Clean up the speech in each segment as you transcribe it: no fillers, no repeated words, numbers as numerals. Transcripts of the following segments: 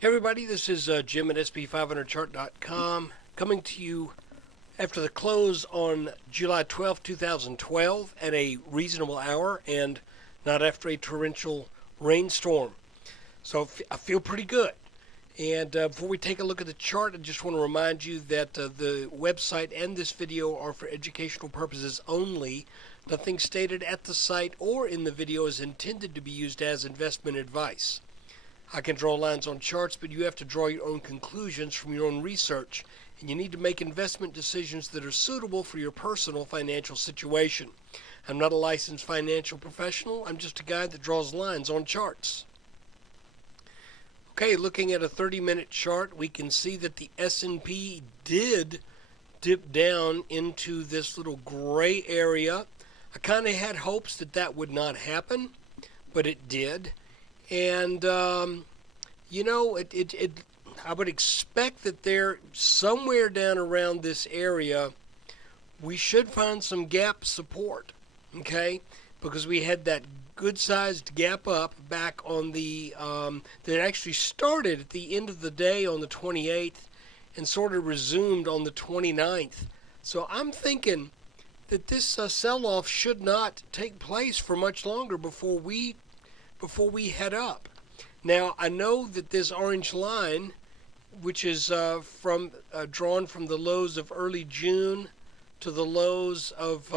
Hey everybody, this is Jim at SP500chart.com coming to you after the close on July 12th, 2012 at a reasonable hour and not after a torrential rainstorm. So I feel pretty good. And before we take a look at the chart, I just want to remind you that the website and this video are for educational purposes only. Nothing stated at the site or in the video is intended to be used as investment advice. I can draw lines on charts, but you have to draw your own conclusions from your own research, and you need to make investment decisions that are suitable for your personal financial situation. I'm not a licensed financial professional. I'm just a guy that draws lines on charts. Okay, looking at a 30-minute chart, we can see that the S&P did dip down into this little gray area. I kind of had hopes that that would not happen, but it did. And, I would expect that there, somewhere down around this area, we should find some gap support, okay? Because we had that good-sized gap up back on the, that actually started at the end of the day on the 28th and sort of resumed on the 29th. So I'm thinking that this sell-off should not take place for much longer before we head up. Now, I know that this orange line, which is drawn from the lows of early June to the lows of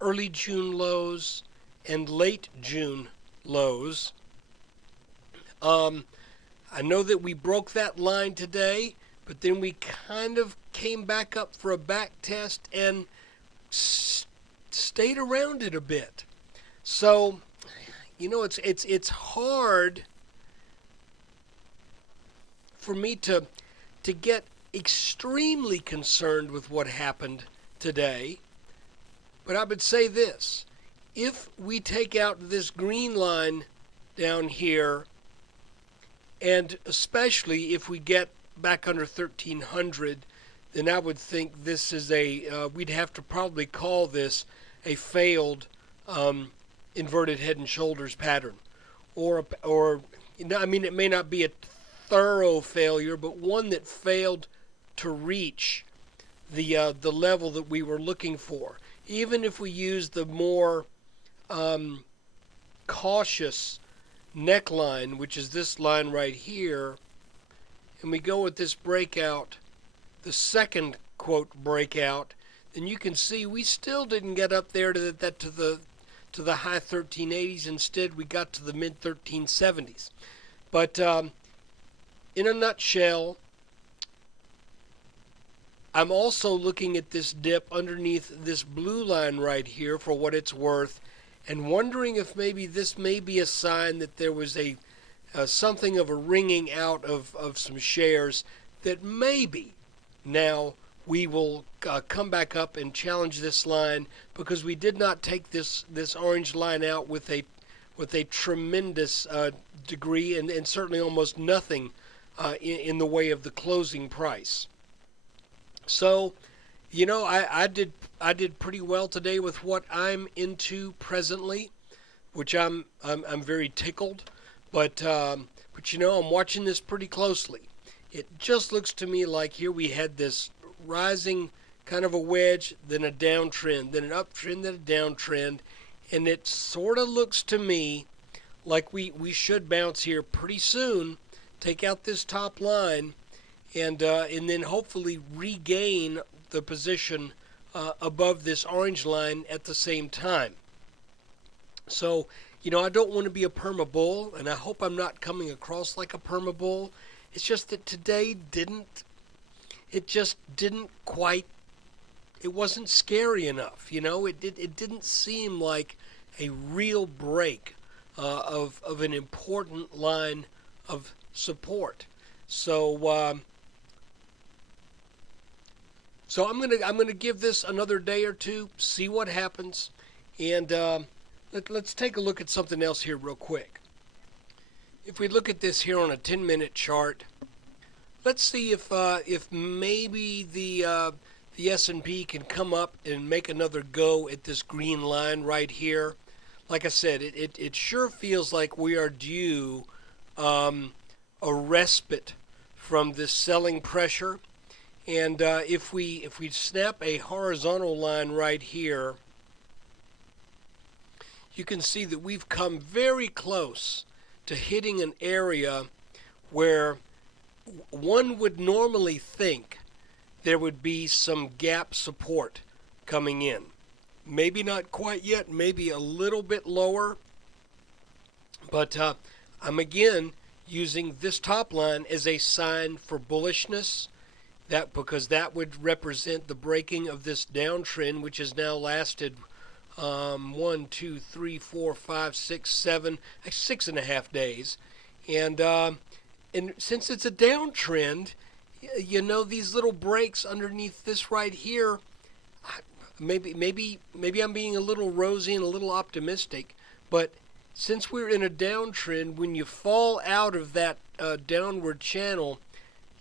early June lows and late June lows. I know that we broke that line today, but then we kind of came back up for a back test and stayed around it a bit. So, it's hard for me to get extremely concerned with what happened today. But I would say this: if we take out this green line down here, and especially if we get back under 1300, then I would think this is we'd have to probably call this a failed inverted head and shoulders pattern, or it may not be a thorough failure, but one that failed to reach the level that we were looking for. Even if we use the more cautious neckline, which is this line right here, and we go with this breakout, the second quote breakout, then you can see we still didn't get up there to the high 1380s. Instead, we got to the mid 1370s. But in a nutshell, I'm also looking at this dip underneath this blue line right here for what it's worth, and wondering if maybe this may be a sign that there was something of a wringing out of some shares, that maybe now we will come back up and challenge this line, because we did not take this orange line out with a tremendous degree and certainly almost nothing in the way of the closing price. So, I did pretty well today with what I'm into presently, which I'm very tickled. But I'm watching this pretty closely. It just looks to me like here we had this rising kind of a wedge, then a downtrend, then an uptrend, then a downtrend, and it sort of looks to me like we should bounce here pretty soon, take out this top line, and then hopefully regain the position above this orange line at the same time. So, I don't want to be a perma bull, and I hope I'm not coming across like a perma bull. It's just that today it wasn't scary enough. It didn't seem like a real break of an important line of support. So I'm gonna give this another day or two, see what happens, and let's take a look at something else here real quick. If we look at this here on a 10-minute chart, let's see if maybe the S&P can come up and make another go at this green line right here. like I said, it sure feels like we are due a respite from this selling pressure. And if we snap a horizontal line right here, you can see that we've come very close to hitting an area where one would normally think there would be some gap support coming in. Maybe not quite yet, maybe a little bit lower, but I'm again using this top line as a sign for bullishness, that because that would represent the breaking of this downtrend, which has now lasted 1, 2, 3, 4, 5, 6, 7, 6.5 days. And since it's a downtrend, you know, these little breaks underneath this right here, maybe I'm being a little rosy and a little optimistic, but since we're in a downtrend, when you fall out of that downward channel,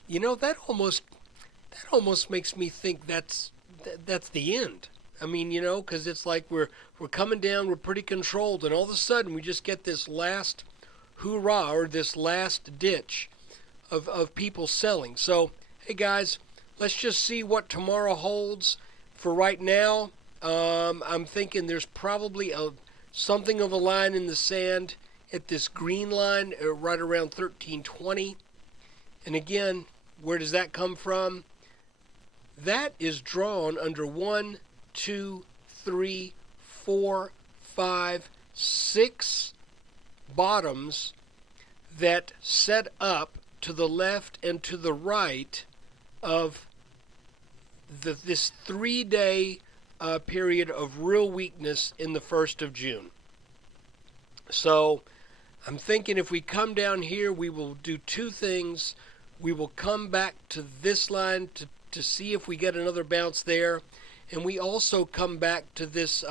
you know, that almost makes me think that's the end. I mean, you know, because it's like we're coming down, we're pretty controlled, and all of a sudden we just get this last hoorah, or this last ditch of people selling. So, hey guys, let's just see what tomorrow holds. For right now, I'm thinking there's probably something of a line in the sand at this green line right around 1320. And again, where does that come from? That is drawn under 1, 2, 3, 4, 5, 6 bottoms that set up to the left and to the right of this 3-day period of real weakness in the 1st of June. So I'm thinking if we come down here, we will do two things. We will come back to this line to see if we get another bounce there. And we also come back to this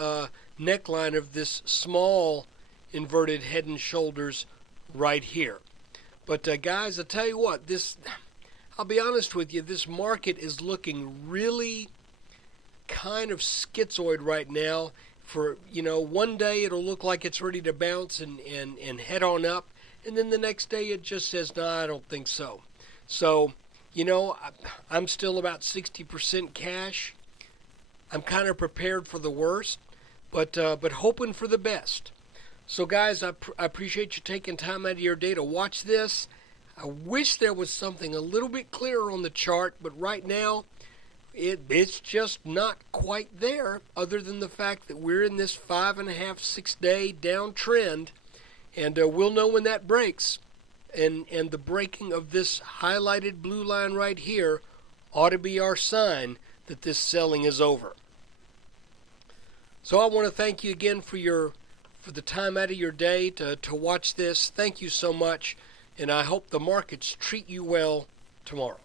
neckline of this small inverted head and shoulders right here. But guys, I'll tell you what, I'll be honest with you, this market is looking really kind of schizoid right now. For, you know, one day it'll look like it's ready to bounce and head on up, and then the next day it just says, no, I don't think so. So, you know, I'm still about 60% cash. I'm kind of prepared for the worst, but hoping for the best. So guys, I appreciate you taking time out of your day to watch this. I wish there was something a little bit clearer on the chart, but right now it's just not quite there, other than the fact that we're in this 5.5, 6 day downtrend, and we'll know when that breaks. And the breaking of this highlighted blue line right here ought to be our sign that this selling is over. So I want to thank you again for the time out of your day to watch this. Thank you so much, and I hope the markets treat you well tomorrow.